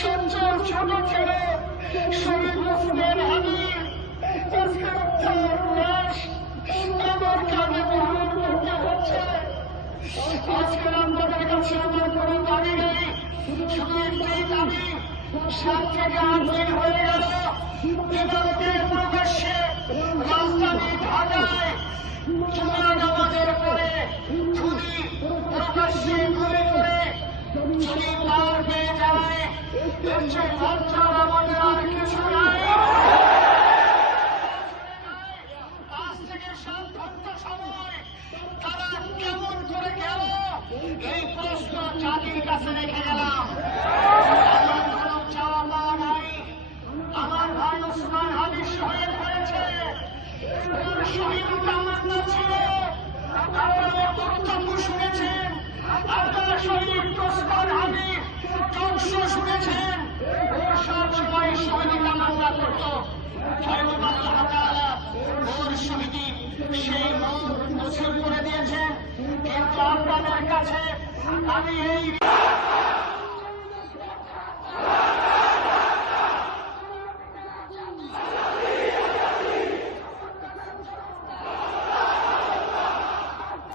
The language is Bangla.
সঞ্চয় ছোট ছেলে শহীদ ওসমান হাদি আজকে লাশ আমার কাঁধে বহন করতে হচ্ছে। আজকে আপনাদের কাছে আমার কোনো দাবি নেই, শুধু একটাই দাবি, 7 থেকে 8 দিন হয়ে গেল বিগতের প্রকাশ্যে রাজধানী ঢাকায় জুমার নামাজের পরে খুনি প্রকাশ্যে গুলি করে যদি পার পেয়ে যায় এর চেয়ে লজ্জার আমাদের আর কিছু নাই। আজ থেকে 7 ঘন্টা সময় তারা কেমন করে গেল এই প্রশ্ন জাতির কাছে রেখে গেলাম। আমার কোনো চাওয়া পাওয়া নাই। আমার ভাই ওসমান হাদি শহীদ হয়েছে, শহীদটা আমার না ছিল। আপনারা বক্তব্য শুনেছেন, আপনারা শহীদ ওসমান হাদি টকশ শুনেছেন, ও সব সময় শহীদ কামনা করত। আল্লাহ তাআলা ওর শহীদি সেই মুখ নসিব করে দিয়েছেন। কিন্তু আপনাদের কাছে আমি এই